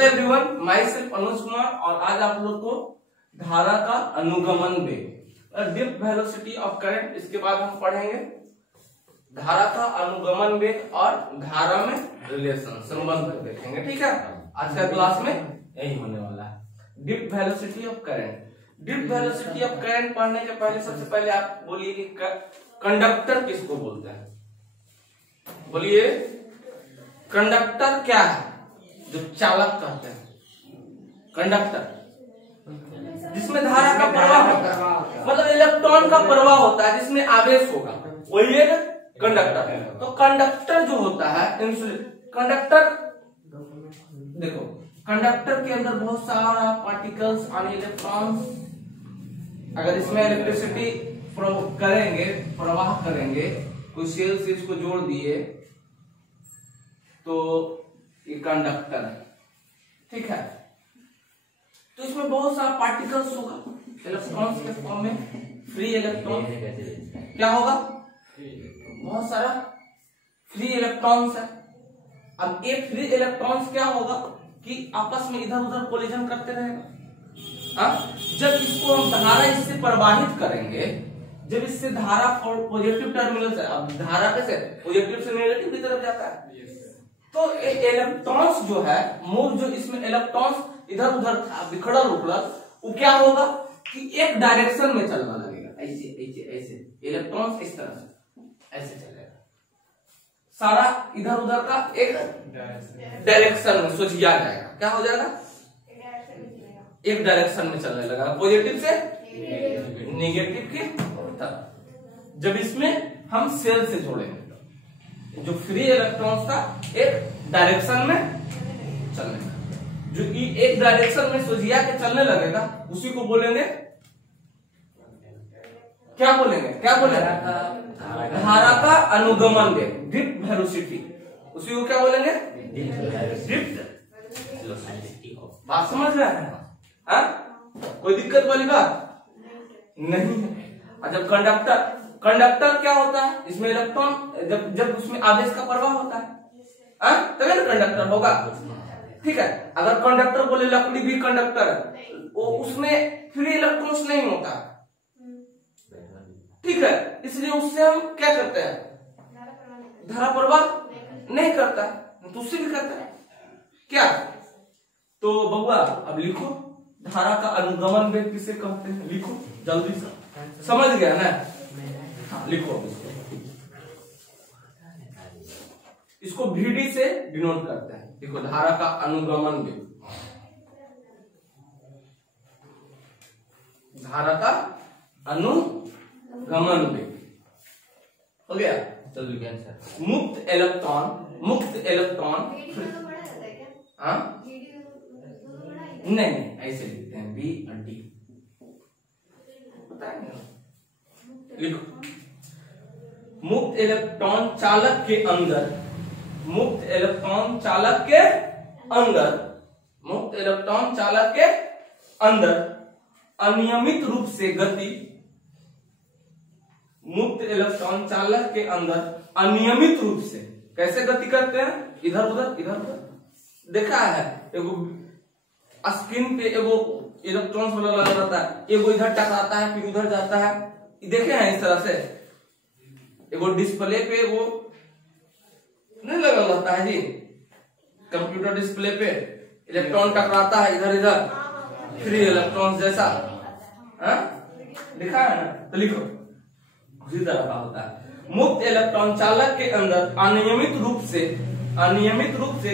Everyone, my self Anuj Kumar और आज आप लोग को धारा का अनुगमन वेग, डिप वेलोसिटी ऑफ करंट, इसके बाद हम पढ़ेंगे धारा का अनुगमन वेग और धारा में रिलेशन संबंध देखेंगे। ठीक है, आज का क्लास में यही होने वाला है drift velocity of current. Drift velocity of current पढ़ने के पहले सबसे पहले आप बोलिए कि कंडक्टर किसको बोलते हैं? बोलिए, कंडक्टर क्या है? जो चालक कहते हैं कंडक्टर, जिसमें धारा का प्रवाह होता है, मतलब इलेक्ट्रॉन का प्रवाह होता है, जिसमें आवेश होगा, वही है कंडक्टर। तो कंडक्टर जो होता है कंडक्टर, देखो कंडक्टर के अंदर बहुत सारा पार्टिकल्स और इलेक्ट्रॉन्स, अगर इसमें इलेक्ट्रिसिटी करेंगे, प्रवाह करेंगे, कोई सेल से इसको जोड़ दिए तो ये कंडक्टर है। ठीक है, तो इसमें बहुत सारा पार्टिकल्स होगा इलेक्ट्रॉन्स के फॉर्म में, फ्री इलेक्ट्रॉन क्या होगा? बहुत सारा फ्री इलेक्ट्रॉन्स है। अब ये फ्री इलेक्ट्रॉन्स क्या होगा कि आपस में इधर उधर कोलिजन करते रहेगा। जब इसको हम धारा इससे प्रवाहित करेंगे, जब इससे धारा पॉजिटिव टर्मिनल से, अब धारा कैसे पॉजिटिव से नेगेटिव की तरफ जाता है, तो इलेक्ट्रॉन्स जो है मूव, जो इसमें इलेक्ट्रॉन्स इधर उधर बिखड़ल उखड़ल, वो क्या होगा कि एक डायरेक्शन में चलना लगेगा, ऐसे ऐसे ऐसे इलेक्ट्रॉन्स इस तरह से ऐसे चलेगा, सारा इधर उधर का एक डायरेक्शन में सोचिया जाएगा। क्या हो जाएगा? एक डायरेक्शन में चलने लगा, पॉजिटिव से नेगेटिव की तरफ। जब इसमें हम सेल से जोड़ेंगे, जो फ्री इलेक्ट्रॉन्स का एक डायरेक्शन में चलने लगेगा, जो एक डायरेक्शन में सोचिया के चलने लगेगा, उसी को बोलेंगे, क्या बोलेंगे? क्या बोलेंगे? धारा का अनुगमन वेग, डिप वेलोसिटी, उसी को क्या बोलेंगे? डिप। बात समझ रहे हैं? कोई दिक्कत वाली बात नहीं है। जब कंडक्टर क्या होता है? इसमें इलेक्ट्रॉन जब उसमें आवेश का प्रवाह होता है तभी ना कंडक्टर होगा। ठीक है, अगर कंडक्टर बोले लकड़ी भी कंडक्टर है, वो उसमें फ्री इलेक्ट्रॉन्स नहीं होता। ठीक है, इसलिए उससे हम क्या करते हैं? धारा प्रवाह नहीं करता, तो उससे भी करता है क्या? तो बबुआ अब लिखो, धारा का अनुगमन वेग किसे कहते हैं? लिखो जल्दी से, समझ गया ना? हाँ, लिखो इसको VD से डिनोट करते हैं। देखो, धारा का अनुगमन वेग, धारा का अनुगमन वेग हो गया। चलो सर, मुक्त इलेक्ट्रॉन हाँ नहीं ऐसे लिखते हैं, B और D, लिखो। मुक्त इलेक्ट्रॉन चालक के अंदर, मुक्त इलेक्ट्रॉन चालक के अंदर, मुक्त इलेक्ट्रॉन चालक के अंदर अनियमित रूप से गति, मुक्त इलेक्ट्रॉन चालक के अंदर अनियमित रूप से कैसे गति करते हैं? इधर उधर देखा है, एगो स्क्रीन पे एगो इलेक्ट्रॉन्स वाला लगा रहता है, एगो इधर टकराता है फिर उधर जाता है, देखे हैं इस तरह से। एगो डिस्प्ले पे वो नहीं लगा रहता है जी, कंप्यूटर डिस्प्ले पे इलेक्ट्रॉन टकराता है इधर इधर, फ्री इलेक्ट्रॉन जैसा, दिखा है ना? तो लिखो उसी तरह का होता है। मुक्त इलेक्ट्रॉन चालक के अंदर अनियमित रूप से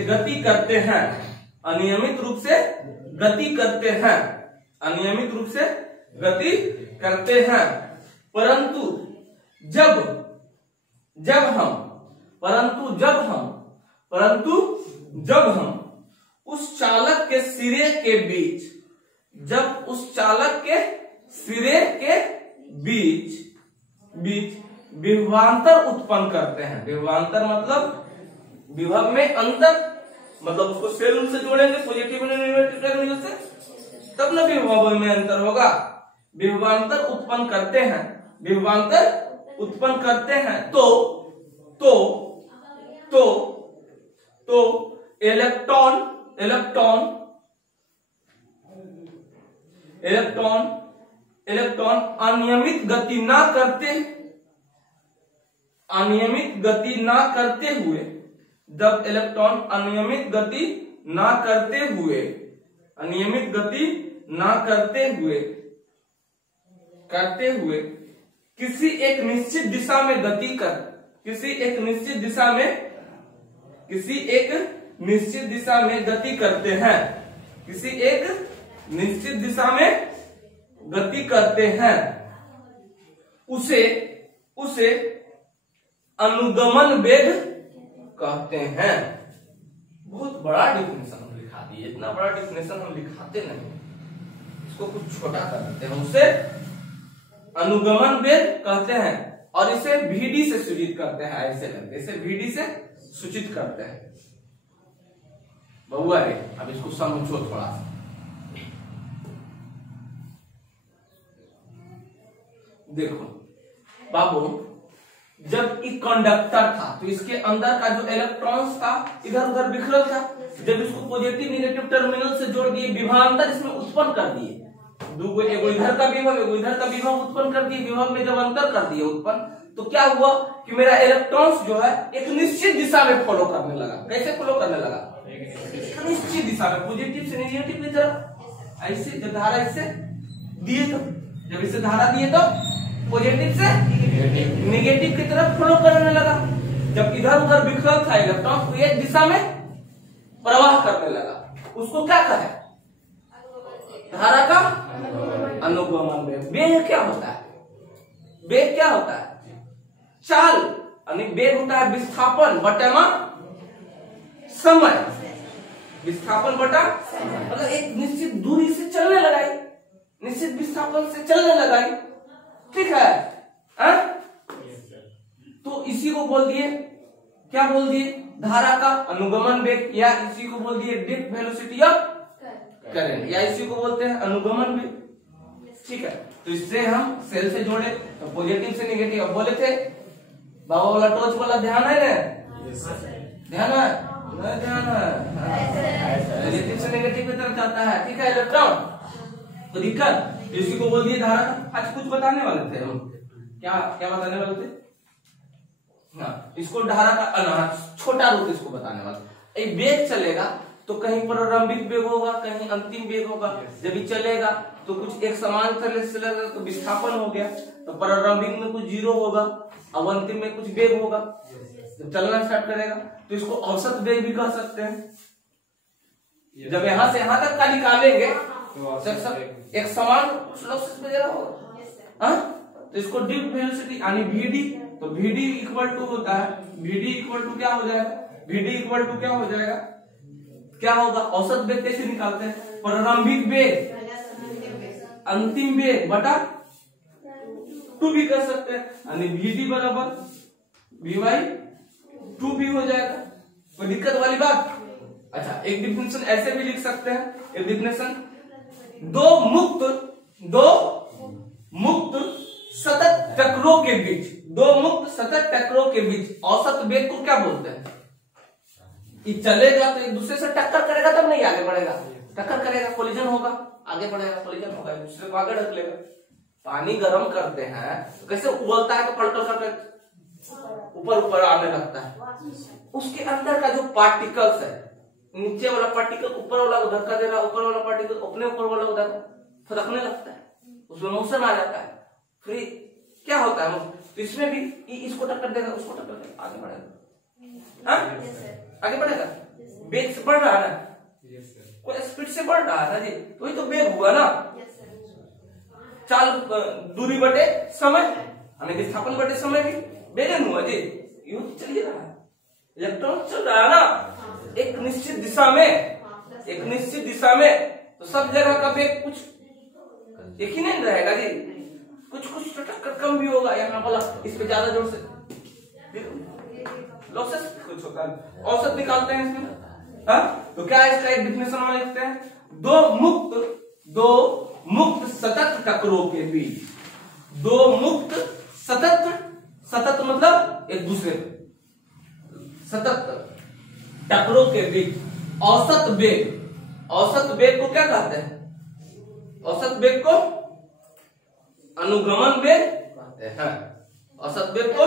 गति करते हैं, अनियमित रूप से गति करते हैं, अनियमित रूप से गति करते हैं, परंतु जब हम उस चालक के सिरे के बीच, जब उस चालक के सिरे के बीच विभवांतर उत्पन्न करते हैं, विभवांतर मतलब विभव में अंतर, मतलब उसको सेल से जोड़ेंगे पॉजिटिव नेगेटिव टर्मिनल से, तब ना विभव में अंतर होगा। विभवांतर उत्पन्न करते हैं, विभवांतर उत्पन्न करते हैं तो इलेक्ट्रॉन इलेक्ट्रॉन अनियमित गति ना करते हुए, जब इलेक्ट्रॉन अनियमित गति ना करते हुए किसी एक निश्चित दिशा में गति करते हैं, उसे अनुगमन वेग कहते हैं। बहुत बड़ा डिफिनेशन हम लिखा दिए, इतना बड़ा डिफिनेशन हम लिखाते नहीं, इसको कुछ छोटा कर देते हैं। उसे अनुगमन वेग कहते हैं और इसे VD से सूचित करते हैं, ऐसे करके इसे VD से सूचित करते हैं। बहुआ है, अब इसको समझो थोड़ा सा। देखो बाबू, जब एक कंडक्टर था तो इसके अंदर का जो इलेक्ट्रॉन्स था इधर उधर बिखरल था। जब इसको पॉजिटिव नेगेटिव टर्मिनल से जोड़ दिए, विभवांतर इसमें उत्पन्न कर दिए, दूगो, एगो इधर का विभव एगो इधर का विभव उत्पन्न कर दिए। विभव में जब अंतर कर दिए उत्पन्न, तो क्या हुआ कि मेरा इलेक्ट्रॉन्स जो है एक निश्चित दिशा में फॉलो करने लगा। कैसे फॉलो करने लगा? निश्चित दिशा में, पॉजिटिव से नेगेटिव की तरफ। ऐसे जब धारा इससे दिए तो, जब इसे धारा दिए तो पॉजिटिव से नेगेटिव की तरफ फ्लो करने लगा। जब इधर उधर बिखरल था इलेक्ट्रॉन, तो एक दिशा में प्रवाह करने लगा। उसको क्या कहे? धारा का अनुगमन वेग। वेग क्या होता है? वेग क्या होता है? चाल, यानी वेग होता है विस्थापन बटा समय। विस्थापन बटा मतलब एक निश्चित दूरी से चलने लगाई, निश्चित विस्थापन से चलने लगाई, ठीक है? तो इसी को बोल दिए, क्या बोल दिए? धारा का अनुगमन वेग, या इसी को बोल दिए ड्रिफ्ट वेलोसिटी ऑफ करंट, या इसी को बोलते हैं अनुगमन वेग, ठीक है? तो इससे हम सेल से जोड़े तो पॉजिटिव से नेगेटिव। अब बोले थे बाबा वाला टॉर्च वाला, ध्यान है ना? ध्यान है? ध्यान है, पॉजिटिव से नेगेटिव की तरफ जाता है, ठीक है इलेक्ट्रॉन। तो दिक्कत, इसी को बोल दिए धारा। आज कुछ बताने वाले थे हम, क्या बताने वाले थे? हाँ, इसको धारा का छोटा रूप इसको बताने वाले। एक वेग चलेगा तो कहीं प्रारंभिक वेग होगा, कहीं अंतिम वेग होगा। जब ये चलेगा तो कुछ एक समान चलेगा तो विस्थापन हो गया, तो प्रारंभिक में कुछ 0 होगा, अब अंतिम में कुछ वेग होगा। जब चलना स्टार्ट करेगा तो इसको औसत वेग भी कह सकते हैं। जब यहां से यहां तक का निकालेंगे तो एक समान वगैरह होगा, तो इसको ड्रिफ्ट वेलोसिटी यानी VD, तो VD इक्वल टू होता है, VD इक्वल टू क्या हो जाएगा? VD इक्वल टू क्या हो जाएगा? क्या होगा? औसत वेग कैसे निकालते हैं? प्रारंभिक वेग अंतिम वेग बटा 2 भी कर सकते हैं, यानी VD बराबर V/2 भी हो जाएगा। कोई दिक्कत वाली बात? अच्छा, एक डिफिनेशन ऐसे भी लिख सकते हैं, एक डिफिनेशन, दो मुक्त सतत टक्करों के बीच, दो मुक्त सतत टक्करों के बीच औसत वेग को क्या बोलते हैं? ये चलेगा तो एक दूसरे से टक्कर करेगा तब नहीं आगे बढ़ेगा, टक्कर करेगा, कोलिजन होगा, आगे बढ़ेगा, कोलिजन होगा, एक दूसरे को आगे ढक लेगा। पानी गर्म करते हैं तो कैसे उबलता है, तो पलटल करके ऊपर आने लगता है। उसके अंदर का जो पार्टिकल्स है, नीचे वाला पार्टिकल ऊपर वाला को धक्का दे रहा, ऊपर वाला पार्टिकल अपने ऊपर वाला को फटकने लगता है, उसमें मोशन आ जाता है। फिर क्या होता है? तो इसमें भी इसको टक्कर देगा, उसको टक्कर देगा, आगे बढ़ेगा। आगे बढ़ेगा, वेग से बढ़ रहा है ना, कोई स्पीड से बढ़ रहा है जी, तो वही तो वेग हुआ ना। चाल दूरी बटे समय, यानी विस्थापन बटे समय भी वेग हुआ जी। यूं चल ही रहा है, इलेक्ट्रॉन चल रहा है ना एक निश्चित दिशा में, तो सब जगह का वेग कुछ एक ही नहीं रहेगा जी, कुछ टक्कर कम भी होगा, यहाँ बोला इस पे ज्यादा जोर से लॉसेस कुछ होता है। औसत निकालते हैं इसमें, तो क्या है इसका एक डिफिनेशन हम लिखते हैं, दो मुक्त सतत टक्करों के बीच, दो मुक्त सतत मतलब एक दूसरे सतत टक्करों के बीच, औसत वेग, औसत वेग को क्या कहते हैं? औसत वेग को अनुगमन वेग कहते हैं। औसत वेग को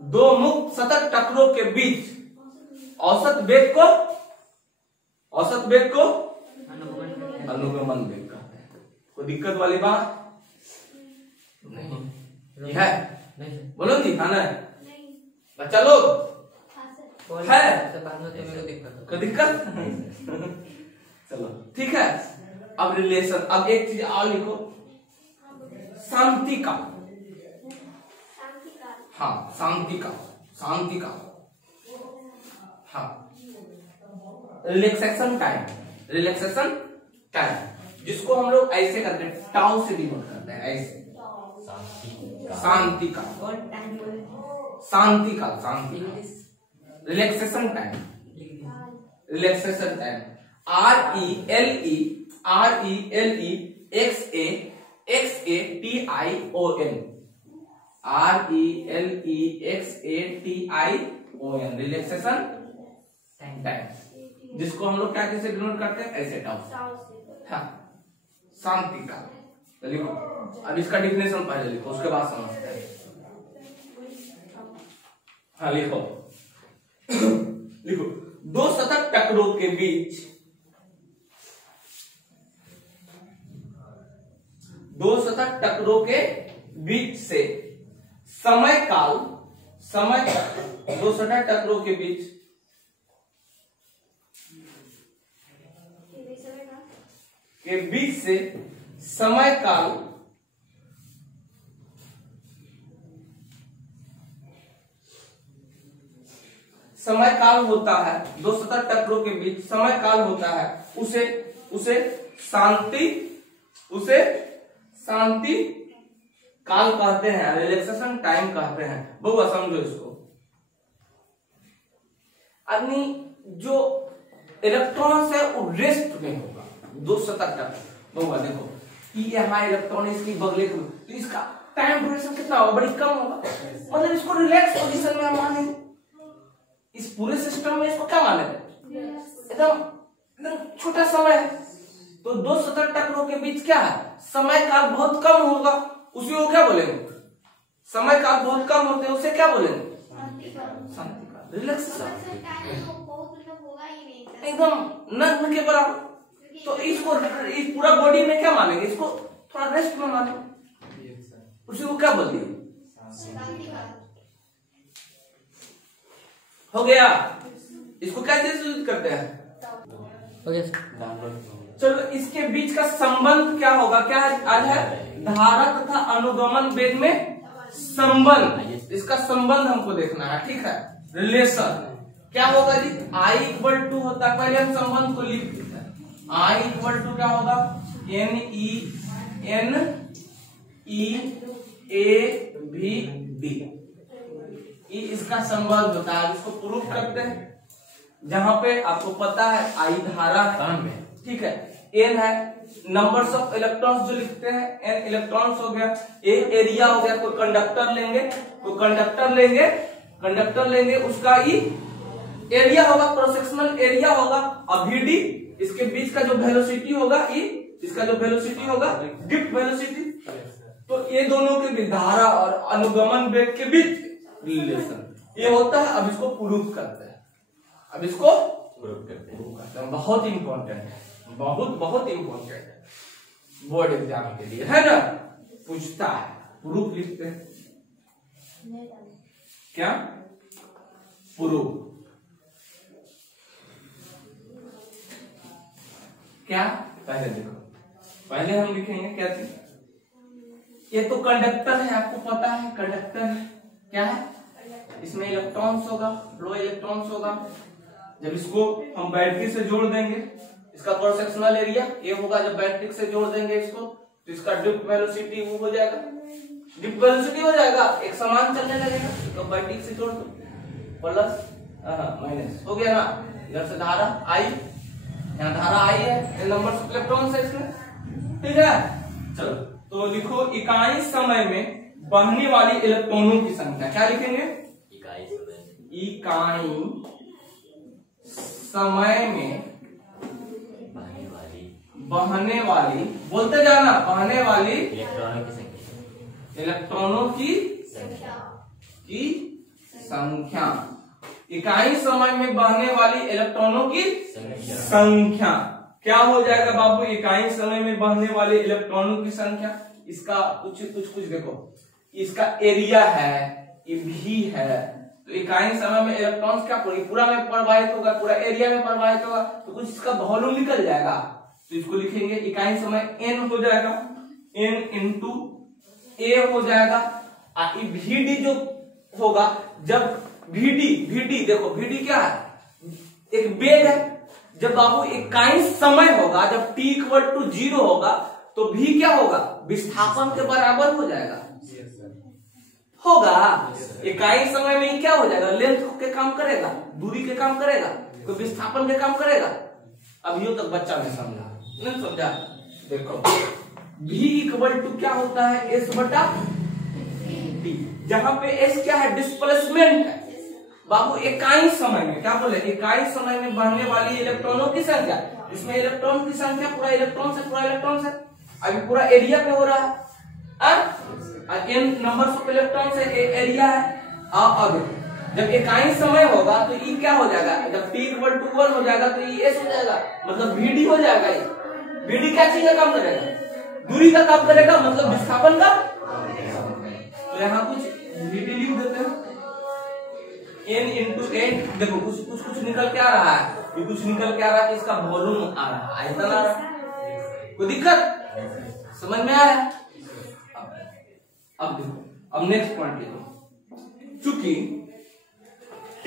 दो मुक्त सतत टकरों के बीच औसत वेग को अनुगमन वेग कहते हैं। कोई दिक्कत वाली बात नहीं है? नहीं बोलो जी, खाना है बच्चा लोग है कोई दिक्कत? चलो ठीक है। अब रिलेशन, अब एक चीज और लिखो, शांति का। हाँ शांति का, शांति का। हाँ रिलैक्सेशन टाइम, रिलैक्सेशन टाइम जिसको हम लोग ऐसे करते हैं, टाउ से डिनोट करते हैं, ऐसे शांति का, शांति का, शांति का। Relaxation time, relaxation time RELEXATION, relaxation time जिसको हम लोग क्या कैसे डिनोट करते हैं, ऐसे टाउ। हाँ शांति का। तो लिखो, अब इसका डिफिनेशन पहले लिखो, उसके बाद समझते हैं। हाँ लिखो लिखो, दो सतत टकरों के बीच, दो सतत टकरों के बीच से समय काल, दो सतत टकरों के बीच से समय काल होता है, दो सतत टकरों के बीच समय काल होता है, उसे शांति काल कहते हैं, रिलैक्सेशन टाइम कहते हैं। बहुआ समझो इसको। आदमी जो इलेक्ट्रॉन है वो रेस्ट में होगा, दो सतत टकरों। बहुआ देखो कि यहाँ इलेक्ट्रॉन इसकी बगले को, तो इसका टाइम ड्यूरेशन कितना होगा, बड़ी कम होगा। मतलब इसको रिलैक्स पोजीशन में हम मानेंगे, इस पूरे सिस्टम में इसको क्या मानेंगे, एकदम छोटा समय है। तो दो सतत टकरों के बीच क्या है, समय काल बहुत कम होगा, उसी को क्या बोलेंगे, समय काल बहुत कम होते हैं, उसे क्या बोलेंगे, शांति काल, रिलैक्सेशन, एकदम नग्न के बराबर। तो इसको इस पूरा बॉडी में क्या मानेंगे, इसको थोड़ा रेस्ट में मानेंगे, उसी को क्या बोल दिए, हो गया। इसको कैसे यूज करते हैं, चलो इसके बीच का संबंध क्या होगा, क्या आज है, धारा तथा अनुगमन वेग में संबंध, इसका संबंध हमको देखना है, ठीक है। रिलेशन क्या होगा जी, I=2 होता है, पहले हम संबंध को लिख देते हैं। I=2 क्या होगा, NEAVD, इसका संबंध होता है, इसको प्रूफ करते हैं। जहां पे आपको पता है I धारा है, ठीक है, N है नंबर्स ऑफ इलेक्ट्रॉन्स जो लिखते हैं, N इलेक्ट्रॉन्स हो गया, A एरिया हो गया। कोई कंडक्टर लेंगे उसका E एरिया होगा, क्रॉस सेक्शनल एरिया होगा। अब VD इसके बीच का जो वेलोसिटी होगा, E इसका जो वेलोसिटी होगा, ड्रिफ्ट वेलोसिटी। तो ये दोनों के बीच, धारा और अनुगमन वेग के बीच रिलेशन ये होता है। अब इसको प्रूफ करते हैं, बहुत इंपॉर्टेंट है, बहुत इंपॉर्टेंट है बोर्ड एग्जाम के लिए, है ना, पूछता है। प्रूफ लिखते हैं, क्या प्रूफ, क्या पहले देखो, पहले हम लिखेंगे क्या चीज, ये तो कंडक्टर है, आपको पता है कंडक्टर है, क्या है, इसमें इलेक्ट्रॉन्स होगा, लो इलेक्ट्रॉन्स होगा। जब इसको हम बैटरी से जोड़ देंगे, इसका क्रॉस सेक्शनल एरिया ये होगा, जब बैटरी से जोड़ देंगे इसको, तो इसका ड्रिफ्ट वेलोसिटी वो हो जाएगा, ड्रिफ्ट वेलोसिटी हो जाएगा, एक समान चलने लगेगा। तो बैटरी से जोड़ दो, प्लस माइनस हो गया ना, इधर से धारा I, यहाँ धारा I है, नंबर ऑफ इलेक्ट्रॉन्स है इसमें, ठीक है। चलो तो लिखो, इकाई समय में बहने वाली इलेक्ट्रॉनों की संख्या, क्या लिखेंगे, इकाई समय में बहने वाली, बोलते जाना, बहने वाली इलेक्ट्रॉनों की संख्या, इकाई समय में बहने वाली इलेक्ट्रॉनों की संख्या क्या हो जाएगा बाबू? इकाई समय में बहने वाले इलेक्ट्रॉनों की संख्या। इसका कुछ देखो, इसका एरिया है, ये भी है, तो इकाई समय में इलेक्ट्रॉन्स क्या पूरा में प्रवाहित होगा, पूरा एरिया में प्रवाहित होगा, तो कुछ इसका वॉल्यूम निकल जाएगा। तो इसको लिखेंगे इकाई समय n हो जाएगा, n इंटू a हो जाएगा। Vd जो होगा, जब Vd देखो, Vd क्या है? एक वेग है। जब बाबू इकाई समय होगा, जब t इक्वल टू 0 होगा, तो v क्या होगा? विस्थापन के बराबर हो जाएगा, होगा। इकाई समय में क्या हो जाएगा? लेंथ के काम करेगा, दूरी के काम करेगा, तो विस्थापन के काम करेगा। अभी तक बच्चा ने समझा, नहीं समझा? देखो v इक्वल टू क्या होता है? s बटा t, जहां पे s क्या है? डिस्प्लेसमेंट है बाबू। इकाई समय में क्या बोले? इकाई समय में बहने वाली इलेक्ट्रॉनों की संख्या, इसमें इलेक्ट्रॉन की संख्या पूरा इलेक्ट्रॉन से अभी पूरा एरिया पे हो रहा है, n नंबर ऑफ इलेक्ट्रॉन से एरिया है। अब जब इकाई समय होगा तो ये क्या हो जाएगा? जब t इक्वल टू 1 हो जाएगा तो ये s हो जाएगा, मतलब Vd हो जाएगा। ये Vd क्या चीज का काम करेगा? दूरी का काम करेगा, मतलब विस्थापन का। तो यहाँ कुछ Vd लिख देते हैं, n इंटू n। देखो कुछ निकल के आ रहा है, ये कुछ निकल के आ रहा है, इसका वॉल्यूम आ रहा है, आयतन आ रहा है। कोई दिक्कत समझ में आया? अब देखो, अब नेक्स्ट पॉइंट देखो, चूंकि t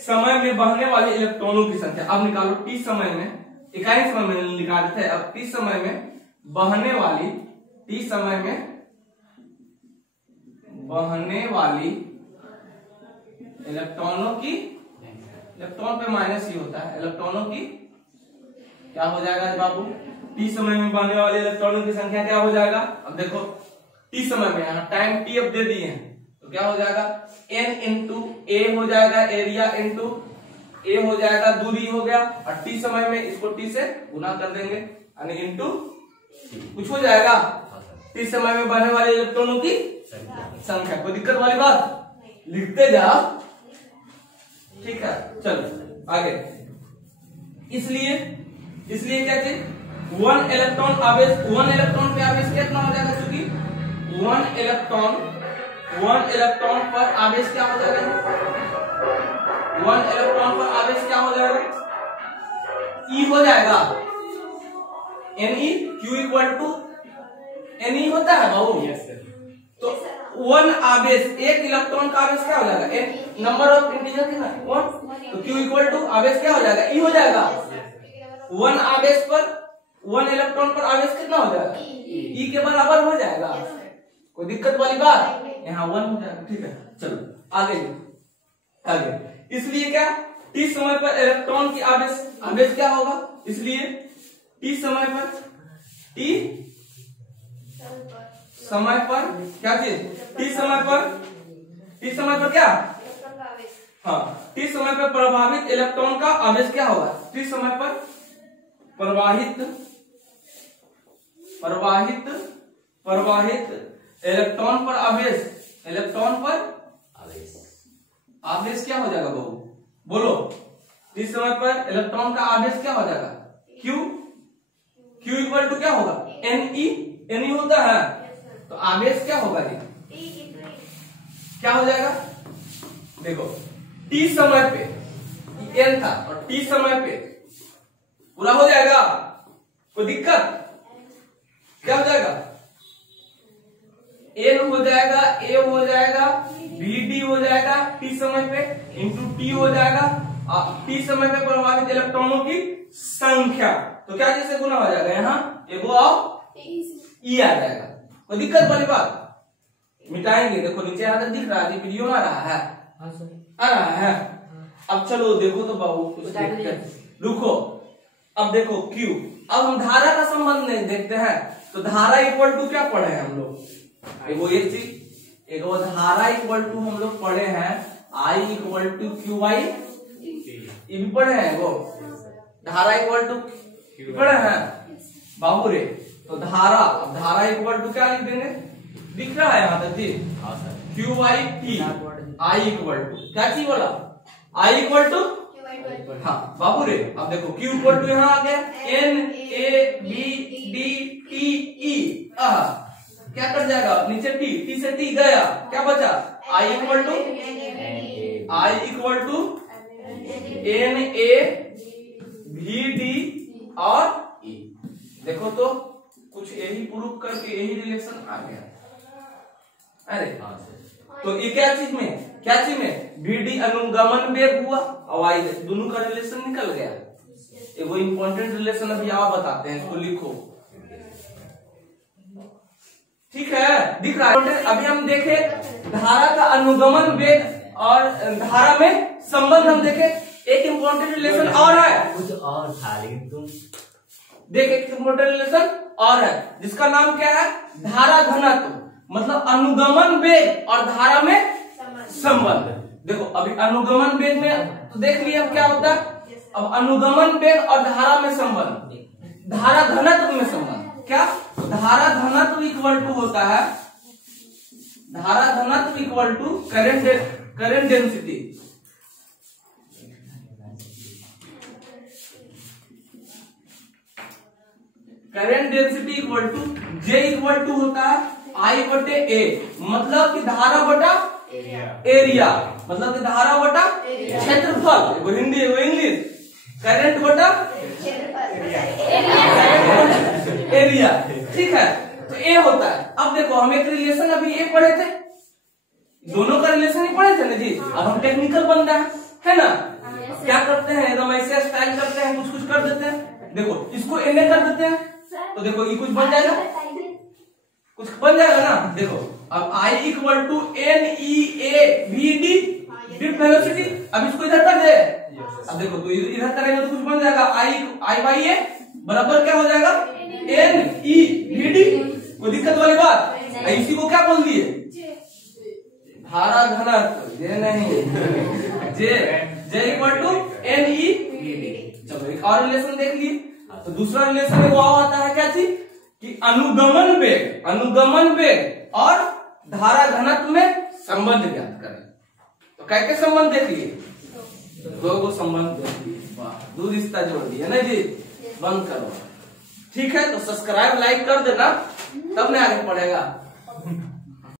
समय में बहने वाले इलेक्ट्रॉनों की संख्या, अब निकालो t समय में, इकाई समय में निकालते हैं। अब t समय में बहने वाली, t समय में बहने वाली इलेक्ट्रॉनों की, इलेक्ट्रॉन पे माइनस ही होता है, इलेक्ट्रॉनों की क्या हो जाएगा बाबू? t समय में बहने वाले इलेक्ट्रॉनों की संख्या क्या हो जाएगा? अब देखो t समय में, यहाँ टाइम t अब दे दिए हैं, तो क्या हो जाएगा? n इंटू a हो जाएगा, एरिया इंटू a हो जाएगा, दूरी हो गया, और t समय में इसको t से गुना कर देंगे, यानी इंटू कुछ हो जाएगा। t समय में बहने वाले इलेक्ट्रॉनों की संख्या। कोई दिक्कत वाली बात? लिखते जाओ, ठीक है। चलो आगे। इसलिए क्या चीज? 1 इलेक्ट्रॉन आवेश, 1 इलेक्ट्रॉन पे आवेश कितना हो जाएगा? क्योंकि 1 इलेक्ट्रॉन पर आवेश क्या हो जाएगा? 1 इलेक्ट्रॉन पर आवेश क्या हो जाएगा? E हो जाएगा, Ne। Q equal to Ne होता है बाबू। तो 1 आवेश, एक इलेक्ट्रॉन का आवेश क्या हो जाएगा? नंबर ऑफ इंटीजर कितना? 1। तो Q इक्वल टू आवेश क्या हो जाएगा? E हो जाएगा। 1 आवेश पर, 1 इलेक्ट्रॉन पर आवेश कितना हो जाएगा? E के बराबर हो जाएगा। कोई दिक्कत वाली बात? यहाँ 1 हो जाएगा, ठीक है। चलो आगे। इसलिए क्या? t समय पर इलेक्ट्रॉन की आवेश क्या होगा? इसलिए t समय पर क्या चीज? t समय पर क्या? हाँ, t समय पर प्रभावित इलेक्ट्रॉन का आवेश क्या होगा? t समय पर प्रवाहित इलेक्ट्रॉन पर आवेश क्या हो जाएगा बाबू? बोलो। t समय पर इलेक्ट्रॉन का आवेश क्या हो जाएगा? Q इक्वल टू क्या होगा? Ne होता है, तो आवेश क्या होगा जी? क्या हो जाएगा? देखो t समय पे n था, और t समय पे पूरा हो जाएगा। कोई दिक्कत? क्या हो जाएगा? n हो जाएगा, a हो जाएगा, Vd हो जाएगा t समय पे, इंटू t हो जाएगा t समय पे प्रभावित इलेक्ट्रॉनों की संख्या। तो क्या जैसे गुना हो जाएगा? यहाँ एगो और E आ जाएगा। कोई दिक्कत वाली बात? मिटाएंगे। देखो नीचे यहाँ तक दिख रहा है, वीडियो में आ रहा है, आ रहा है। अब चलो देखो तो बाबू कुछ देखते हैं, रुको। अब देखो Q, अब हम धारा का संबंध नहीं देखते हैं, तो धारा इक्वल टू क्या पढ़े हैं हम लोग? एगो एक चीज, एगो धारा इक्वल टू हम लोग पढ़े हैं I equal to Q by ये भी पढ़े हैं वो धारा इक्वल टू पढ़े हैं बाबू रे। तो धारा, अब धारा इक्वल टू क्या लिख देंगे, दिख रहा है यहाँ तक जी, Q by T, I equal to क्या चीज बोला, आई इक्वल टू, हाँ बाबू रे। अब देखो क्यू इक्वल टू यहाँ आ गया N A B D T E, क्या कर जाएगा नीचे टी से टी गया, क्या बचा आई इक्वल टू एन ए भी डी और ई। देखो तो कुछ यही प्रूफ करके यही रिलेशन आ गया। अरे तो ये क्या चीज में भी डी अनुगमन वेग हुआ और आई दोनों का रिलेशन निकल गया। ये वो इंपॉर्टेंट रिलेशन अभी आप बताते हैं, इसको लिखो, ठीक है, दिख रहा है। अभी हम देखे धारा का अनुगमन वेग और धारा में संबंध हम देखे। एक इम्पोर्टेंट रिलेशन और है, कुछ और था लेकिन तुम देख, एक इम्पोर्टेंट रिलेशन और है जिसका नाम क्या है, धारा घनत्व, मतलब अनुगमन वेग और धारा में संबंध। देखो अभी अनुगमन वेग में तो देख लिया क्या होता है, अब अनुगमन वेग और धारा में संबंध, धारा घनत्व में संबंध क्या, धारा घनत्व इक्वल टू होता है, धारा घनत्व equal to current density, current density equal to J equal to होता है आई बटे ए, मतलब कि धारा बटा एरिया, मतलब कि धारा बटा क्षेत्रफल, वो हिंदी वो इंग्लिश, करंट बटा एरिया, ठीक है। तो ए होता है। अब देखो हम एक रिलेशन अभी ए पढ़े थे, दोनों का रिलेशन ही पढ़े थे ना जी। अब हम टेक्निकल बन रहा है ना, क्या करते हैं एकदम ऐसे स्टाइल करते हैं, कुछ कुछ कर देते हैं। देखो इसको एन कर देते हैं तो देखो ये कुछ बन जाएगा, कुछ बन जाएगा ना। देखो अब आई इक्वल टू एन ई ए भी डी ड्रिफ्ट वेलोसिटी, अब इसको इधर कर दे। अब देखो तो इधर करेंगे तो कुछ बन जाएगा, आई बाई ए बराबर क्या हो जाएगा एन ई भी डी। कोई दिक्कत वाली बात, इसी को क्या बोल दिए, धारा घनत्व, ये नहीं जे इक्वल टू एन ई भी डी। चलो एक और रिलेशन देख लिए। तो दूसरा रिलेशन में वो आता है क्या चीज कि अनुगमन वेग और धारा घनत्व में संबंध ज्ञात करें। तो कैसे संबंध देख लिए, दो संबंध देख लिए, वाह दो रिश्ता जोड़ दिया ना जी। बंद करो, ठीक है। तो सब्सक्राइब लाइक कर देना, तब नहीं आगे पड़ेगा।